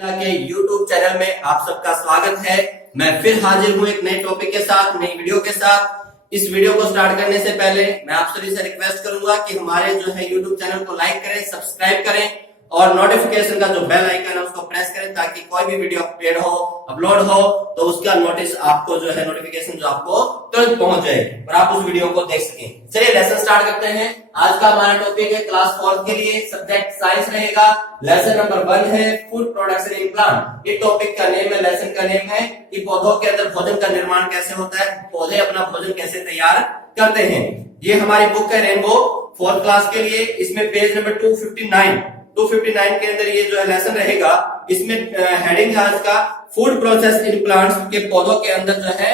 के YouTube channel में आप सबका स्वागत है। मैं फिर हाजिर हूँ एक नए टॉपिक के साथ, नई वीडियो के साथ। इस वीडियो को स्टार्ट करने से पहले मैं आप सभी से रिक्वेस्ट करूंगा कि हमारे जो है YouTube चैनल को लाइक करें, सब्सक्राइब करें और नोटिफिकेशन का जो बेल आइकन है उसको प्रेस करें ताकि कोई भी वीडियो अपलोड हो तो उसका नोटिस आपको जो है नोटिफिकेशन जो आपको तुरंत पहुंच जाए और आप उस वीडियो को देख सकें। चलिए लेसन स्टार्ट करते हैं। आज का हमारा टॉपिक है क्लास 4 के लिए, सब्जेक्ट साइंस रहेगा। लेसन नंबर 1 है फूड प्रोडक्शन इन प्लांट। ये टॉपिक का नेम है, लेसन का नेम है कि पौधों के अंदर भोजन का निर्माण कैसे होता है, पौधे अपना भोजन कैसे तैयार करते हैं। ये हमारी बुक है रेनबो 4th क्लास के लिए। इसमें पेज नंबर 259 के अंदर ये जो है लेसन रहेगा। इसमें हेडिंग है आज का फूड प्रोसेस इन प्लांट्स, के पौधों के अंदर जो है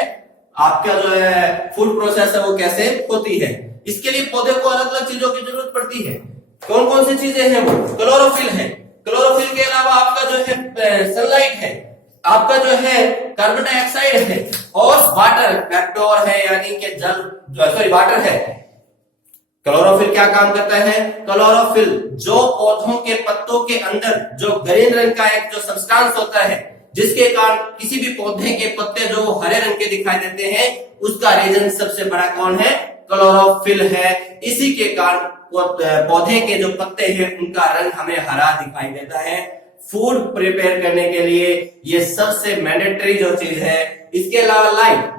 आपका जो है फूड प्रोसेस है वो कैसे होती है। इसके लिए पौधे को अलग अलग चीजों की जरूरत पड़ती है। कौन कौन सी चीजें हैं वो? क्लोरोफिल है। क्लोरोफिल के अलावा आपका जो है सनलाइट है, आपका जो है कार्बन डाइऑक्साइड है और वाटर वेक्टर है, यानी कि वाटर है। क्लोरोफिल क्या काम करता है? क्लोरोफिल जो पौधों के पत्तों के अंदर जो ग्रीन रंग का एक जो सब्सटेंस होता है, जिसके कारण किसी भी पौधे के पत्ते जो हरे रंग के दिखाई देते हैं, उसका रीजन सबसे बड़ा कौन है? क्लोरोफिल है। इसी के कारण पौधे के जो पत्ते हैं उनका रंग हमें हरा दिखाई देता है। फूड प्रिपेयर करने के लिए ये सबसे मैंडेटरी जो चीज है। इसके अलावा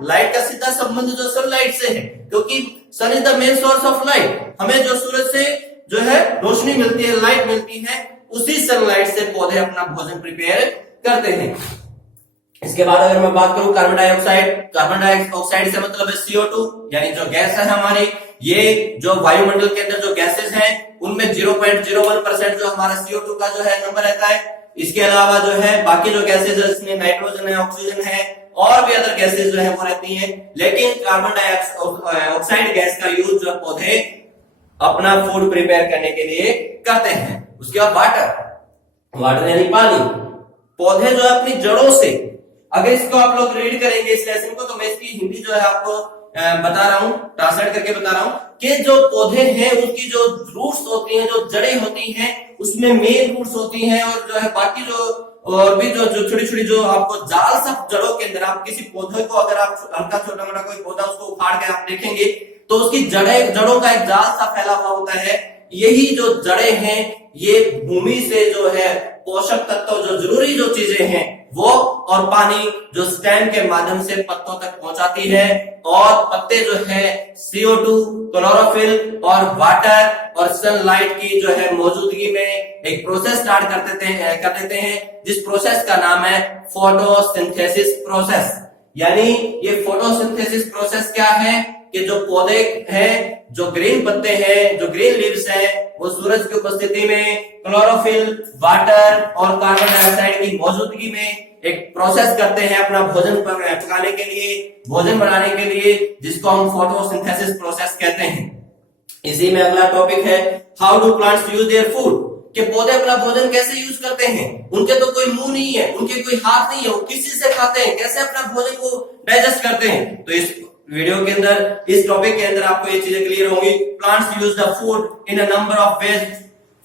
लाइट का सीधा संबंध जो सनलाइट से है, क्योंकि sun is the main source of light. हमें जो सूरज से जो है रोशनी मिलती है, लाइट मिलती है, उसी सनलाइट से पौधे अपना भोजन प्रिपेयर करते हैं। इसके बाद अगर मैं बात करूं कार्बन डाइऑक्साइड से मतलब है CO2, यानी जो गैस है हमारी। ये जो वायुमंडल के अंदर जो गैसेस हैं उनमें 0.01% जो हमारा CO2 का जो है नंबर रहता है। इसके अलावा जो है बाकी जो गैसेस है इसमें नाइट्रोजन है, ऑक्सीजन है और भी अदर गैसेस जो है वो रहती हैं। लेकिन कार्बन डाइऑक्साइड गैस का यूज जो पौधे अपना फूड प्रिपेयर करने के लिए करते हैं। उसके बाद वाटर यानी पानी। पौधे जो है अपनी जड़ों से, अगर इसको आप लोग रीड करेंगे इस लेसन को, तो मैं इसकी हिंदी जो है आपको बता रहा हूं, ट्रांसलेट करके बता रहा हूं कि जो पौधे हैं उनकी जो रूट्स होती हैं, जो जड़ें होती हैं, उसमें मेन रूट्स होती हैं और जो है बाकी जो और भी जो छोटी छोटी जो आपको जाल सब जड़ों के अंदर, आप किसी पौधे को अगर आप हल्का छोटा मोटा कोई पौधा उसको उखाड़ के आप देखेंगे तो उसकी जड़ों का एक जाल सा फैला हुआ होता है। यही जो जड़ें हैं ये भूमि से जो है पोषक तत्व, जो जरूरी जो चीजें हैं वो और पानी जो स्टेम के माध्यम से पत्तों तक पहुंचाती है। और पत्ते जो है CO2, क्लोरोफिल और वाटर और सनलाइट की जो है मौजूदगी में एक प्रोसेस स्टार्ट कर देते हैं, जिस प्रोसेस का नाम है फोटोसिंथेसिस प्रोसेस। यानी ये फोटोसिंथेसिस प्रोसेस क्या है कि जो पौधे हैं, जो ग्रीन पत्ते हैं, जो ग्रीन लीव्स हैं, वो सूरज की उपस्थिति में क्लोरोफिल, वाटर और कार्बन डाइऑक्साइड की मौजूदगी में एक प्रोसेस करते हैं अपना भोजन पकाने के लिए, भोजन बनाने के लिए, जिसको हम फोटोसिंथेसिस प्रोसेस कहते हैं। इसी में अगला टॉपिक है how do plants use their food, कि पौधे अपना भोजन कैसे यूज करते हैं। उनके तो कोई मुंह नहीं है, उनके कोई हाथ नहीं है, वो किस चीज से खाते हैं, कैसे अपना भोजन को डाइजेस्ट करते हैं। तो इस वीडियो के अंदर, इस टॉपिक के अंदर आपको ये चीजें क्लियर होंगी। Plants use the food in a number of ways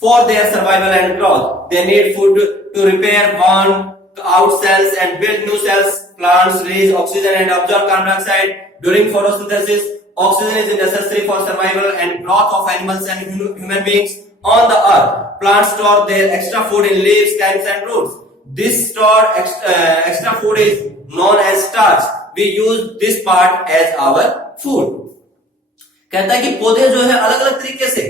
for their survival and growth. They need food to repair worn out cells and build new cells. Plants release oxygen and absorb carbon dioxide during photosynthesis. Oxygen is necessary for survival and growth of animals and human beings on the earth. Plants store their extra food in leaves, stems and roots. This stored extra food is known as starch. We use this part as our food. कहता है कि पौधे जो है अलग अलग तरीके से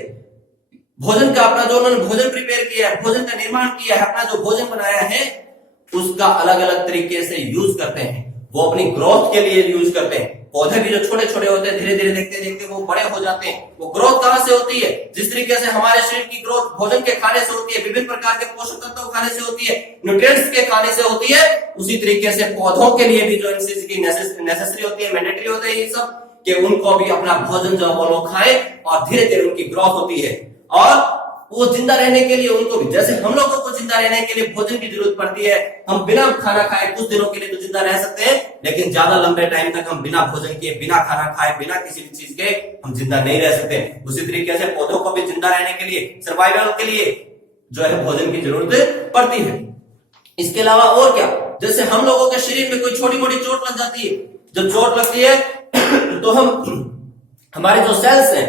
भोजन का अपना जो उन्होंने भोजन प्रिपेयर किया है, भोजन का निर्माण किया है, अपना जो भोजन बनाया है उसका अलग अलग तरीके से यूज करते हैं। वो अपनी ग्रोथ के लिए यूज करते हैं। पौधे भी जो छोटे छोटे होते हैं, धीरे धीरे देखते देखते वो बड़े हो जाते हैं। वो ग्रोथ कहां से होती है? जिस तरीके से हमारे शरीर की ग्रोथ भोजन के खाने से होती है, विभिन्न प्रकार के पोषक तत्व खाने से होती है, न्यूट्रिएंट्स के खाने से होती है, उसी तरीके से पौधों के लिए भी जो इन चीज की नेसेसरी होती है, मैंडेटरी होते हैं ये सब, कि उनको भी अपना भोजन जो वो लोग खाएं और धीरे धीरे उनकी ग्रोथ होती है। और वो जिंदा रहने के लिए उनको भी, जैसे हम लोगों को जिंदा रहने के लिए भोजन की जरूरत पड़ती है, हम बिना खाना खाए कुछ दिनों के लिए तो जिंदा रह सकते हैं, लेकिन ज्यादा लंबे टाइम तक हम बिना भोजन किए, बिना खाना खाए, बिना किसी भी चीज के हम जिंदा नहीं रह सकते। उसी तरीके से पौधों को भी जिंदा रहने के लिए, सर्वाइवल के लिए जो है भोजन की जरूरत पड़ती है। इसके अलावा और क्या, जैसे हम लोगों के शरीर में कोई छोटी मोटी चोट लग जाती है, जब चोट लगती है तो हमारे जो सेल्स हैं,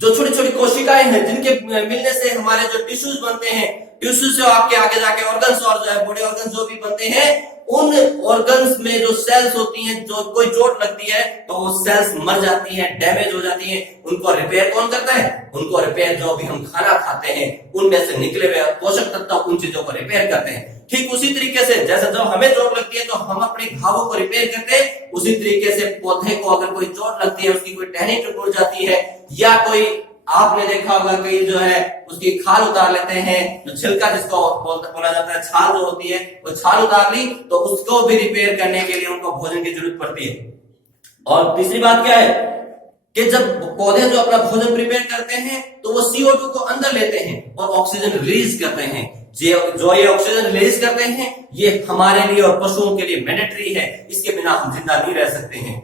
जो छोटी छोटी कोशिकाएं हैं, जिनके मिलने से हमारे जो टिश्यूज बनते हैं, टिश्यू से आपके आगे जाके ऑर्गन्स और जो है बॉडी ऑर्गन्स जो भी बनते हैं, उन ऑर्गन्स में जो सेल्स होती हैं, जो कोई चोट लगती है तो वो सेल्स मर जाती हैं, डैमेज हो जाती हैं। उनको रिपेयर कौन करता है? उनको रिपेयर जो भी हम खाना खाते हैं उनमें से निकले हुए पोषक तत्व उन चीजों को रिपेयर करते हैं। ठीक उसी तरीके से जैसे जब हमें चोट लगती है तो हम अपने घावों को रिपेयर करते हैं, उसी तरीके से पौधे को अगर कोई चोट लगती है, उसकी कोई टहनी टूट जाती है, या कोई आपने देखा होगा कि जो है उसकी खाल उतार लेते हैं, जो छिलका जिसको बोला जाता है, छाल जो होती है, वो छाल उतार ली तो उसको भी रिपेयर करने के लिए उनको भोजन की जरूरत पड़ती है। और तीसरी बात क्या है कि जब पौधे जो अपना भोजन प्रिपेयर करते हैं तो वो CO2 को अंदर लेते हैं और ऑक्सीजन रिलीज करते हैं। जो ये ऑक्सीजन रिलीज करते हैं ये हमारे लिए और पशुओं के लिए मैंडेटरी है, इसके बिना हम जिंदा नहीं रह सकते हैं।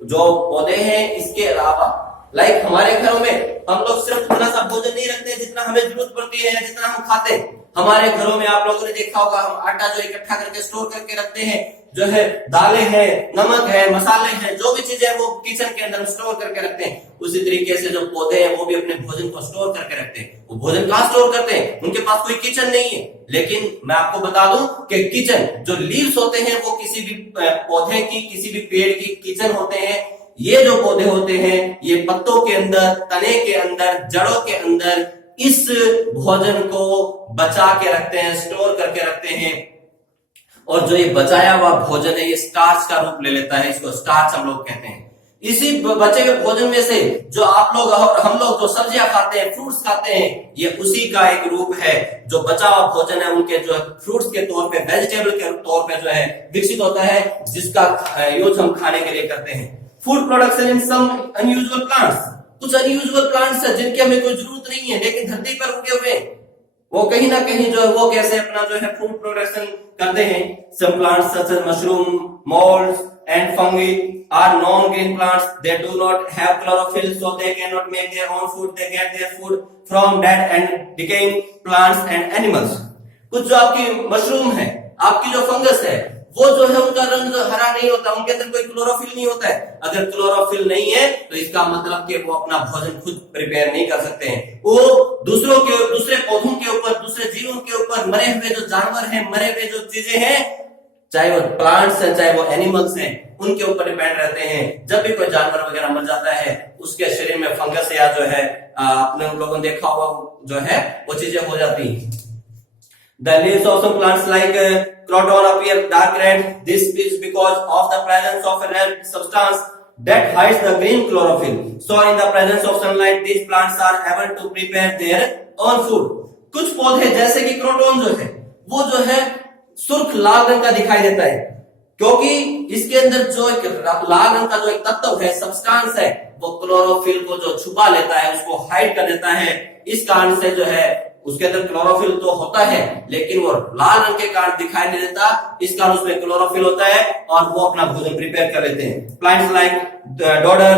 जो पौधे हैं इसके अलावा लाइक हमारे घरों में हम लोग सिर्फ उतना सा भोजन नहीं रखते जितना हमें जरूरत पड़ती है, जितना हम खाते हैं। हमारे घरों में आप लोगों ने देखा होगा हम आटा जो इकट्ठा करके स्टोर करके रखते हैं, जो है दालें हैं, नमक है, मसाले हैं, जो भी चीजें वो किचन के अंदर स्टोर करके रखते हैं। उसी तरीके से जो पौधे हैं वो भी अपने भोजन को स्टोर करके रखते हैं। वो भोजन कहाँ स्टोर करते हैं? उनके पास कोई किचन नहीं है, लेकिन मैं आपको बता दूं कि किचन जो लीव्स होते हैं वो किसी भी पौधे की, किसी भी पेड़ की किचन होते हैं। ये जो पौधे होते हैं ये पत्तों के अंदर, तने के अंदर, जड़ों के अंदर इस भोजन को बचा के रखते हैं, स्टोर करके रखते हैं। और जो ये बचाया हुआ भोजन है ये स्टार्च का रूप ले लेता है, इसको स्टार्च हम लोग कहते हैं। इसी बचे हुए भोजन में से जो आप लोग और हम लोग जो सब्जियां खाते हैं, फ्रूट्स खाते हैं, ये उसी का एक रूप है। जो बचा हुआ भोजन है उनके जो फ्रूट्स के तौर पे, वेजिटेबल के तौर पे जो है विकसित होता है, जिसका यूज हम खाने के लिए करते हैं। Food production in some unusual plants, कुछ अनयूजुअल प्लांट्स है जिनकी हमें कोई जरूरत नहीं है लेकिन धरती पर उगे हुए, वो कहीं ना कहीं जो है वो कैसे अपना जो है फूड प्रोडक्शन करते हैं। Some plants such as mushroom, moulds and fungi are non green plants, they do not have chlorophyll so they can not make their own food, they get their food from dead and decaying plants and animals. कुछ जो आपकी mushroom है, आपकी जो fungus है, वो जो है उनका रंग हरा नहीं होता, उनके अंदर कोई क्लोरोफिल नहीं होता है। अगर क्लोरोफिल नहीं है तो इसका मतलब कि वो अपना भोजन खुद प्रिपेयर नहीं कर सकते हैं। वो दूसरे पौधों के ऊपर, दूसरे जीवों के ऊपर, मरे हुए जो जानवर हैं, मरे हुए जो चीजें हैं, चाहे वो प्लांट्स हैं चाहे वो एनिमल्स हैं, उनके ऊपर डिपेंड रहते हैं। जब भी कोई जानवर वगैरह मर जाता है उसके शरीर में फंगस या जो है आपने लोगों ने देखा हुआ जो है वो चीजें हो जाती है। The leaves of some plants like croton appear dark red. This is because of the presence of a red substance that hides the green chlorophyll. So in the presence of sunlight, these plants are able to prepare their own food. कुछ पौधे जैसे कि croton जो है वो जो है सुर्ख लाल रंग का दिखाई देता है, क्योंकि इसके अंदर जो एक लाल रंग का जो एक तत्व है, सब्सटेंस है, वो क्लोरोफिल को जो छुपा लेता है, उसको हाइड कर देता है। इस कारण से जो है उसके अंदर क्लोरोफिल तो होता है लेकिन वो लाल रंग के कारण दिखाई नहीं देता, इस कारण उसमें क्लोरोफिल होता है और वो अपना भोजन प्रिपेयर कर लेते हैं। प्लांट्स लाइक डॉडर,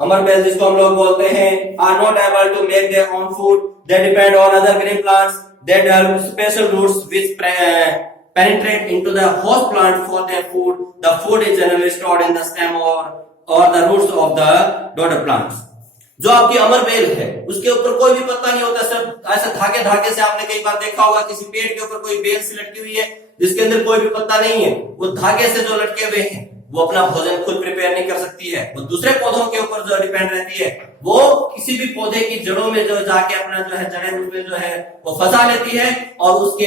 अमरबेल जिसको हम लोग बोलते हैं, are not able to make their own food, they depend on other green plants, they develop special roots which penetrate into the host plant for their food. The food is generally stored in the stem or the roots of the daughter plants. जो आपकी अमरबेल है उसके ऊपर कोई भी पत्ता नहीं होता, सिर्फ ऐसे धागे धागे से आपने कई बार देखा होगा किसी पेड़ के ऊपर कोई बेल सी लटकी हुई है जिसके अंदर कोई भी पत्ता नहीं है, वो धागे से जो लटके हुए हैं वो अपना भोजन खुद प्रिपेयर नहीं कर सकती है, वो दूसरे पौधों के ऊपर जो डिपेंड रहती है। वो किसी भी पौधे की जड़ों में जो जाके अपना जो है जड़ें रूप में जो है वो फंसा लेती है और उसके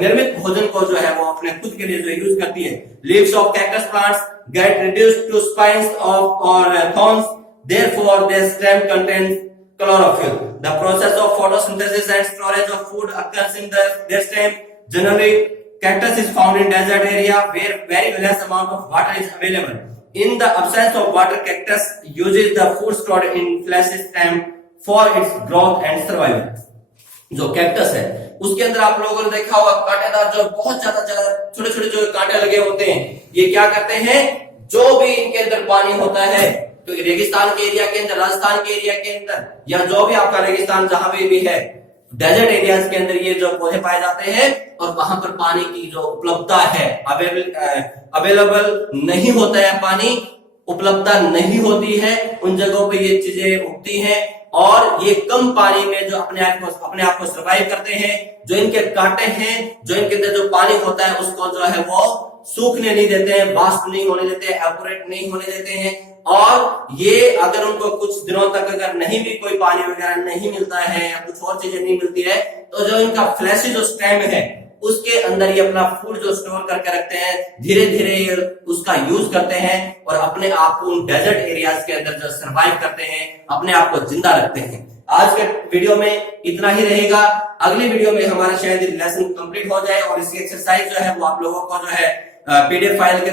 निर्मित भोजन को जो है वो अपने खुद के लिए जो यूज करती है। Leaves of cactus plants get reduced to spines of और thorns, therefore their stem contains chlorophyll. The process of photosynthesis and storage of food occurs in their stem. Generally, cactus is found in desert area where very less amount of water is available. In the absence of water, cactus uses the food stored in fleshy stem for its growth and survival. जो cactus है उसके अंदर आप लोगों ने देखा होगा कांटेदार जो बहुत ज्यादा छोटे छोटे जो कांटे लगे होते हैं, ये क्या करते हैं, जो भी इनके अंदर पानी होता है तो रेगिस्तान के एरिया के अंदर, राजस्थान के एरिया के अंदर या जो भी आपका रेगिस्तान जहां भी है, डेजर्ट एरियाज के अंदर ये जो पौधे पाए जाते हैं और वहां पर पानी की जो उपलब्धता है, अवेलेबल नहीं होता है, पानी उपलब्धता नहीं होती है, उन जगहों पे ये चीजें उगती हैं और ये कम पानी में जो अपने आप को सर्वाइव करते हैं। जो इनके कांटे हैं, जो इनके अंदर जो पानी होता है उसको जो है वो सूखने नहीं देते हैं, वाष्प नहीं होने देते हैं, एवपोरेट नहीं होने देते हैं। और ये अगर उनको कुछ दिनों तक अगर नहीं भी कोई पानी वगैरह नहीं मिलता है या कुछ और चीजें नहीं मिलती है, तो जो इनका फ्लैशी जो स्टेम है उसके अंदर ये अपना फूड जो स्टोर करके रखते हैं, धीरे धीरे ये उसका यूज करते हैं और अपने आप को उन डेजर्ट एरियाज के अंदर जो सर्वाइव करते हैं, अपने आप को जिंदा रखते हैं। आज के वीडियो में इतना ही रहेगा। अगली वीडियो में हमारा शायद लेसन कंप्लीट हो जाए और इसकी एक्सरसाइज जो है वो आप लोगों को जो है पीडीएफ फाइल के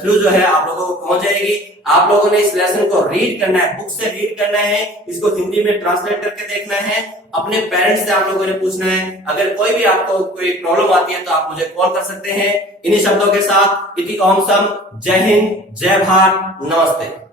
थ्रू जो है आप लोगों को पहुंच जाएगी। आप लोगों ने इस लेसन को रीड करना है, बुक से रीड करना है, इसको हिंदी में ट्रांसलेट करके देखना है, अपने पेरेंट्स से आप लोगों ने पूछना है। अगर कोई भी आपको कोई प्रॉब्लम आती है तो आप मुझे कॉल कर सकते हैं। इन्हीं शब्दों के साथ इति ओम सम, जय हिंद, जय भारत, नमस्ते।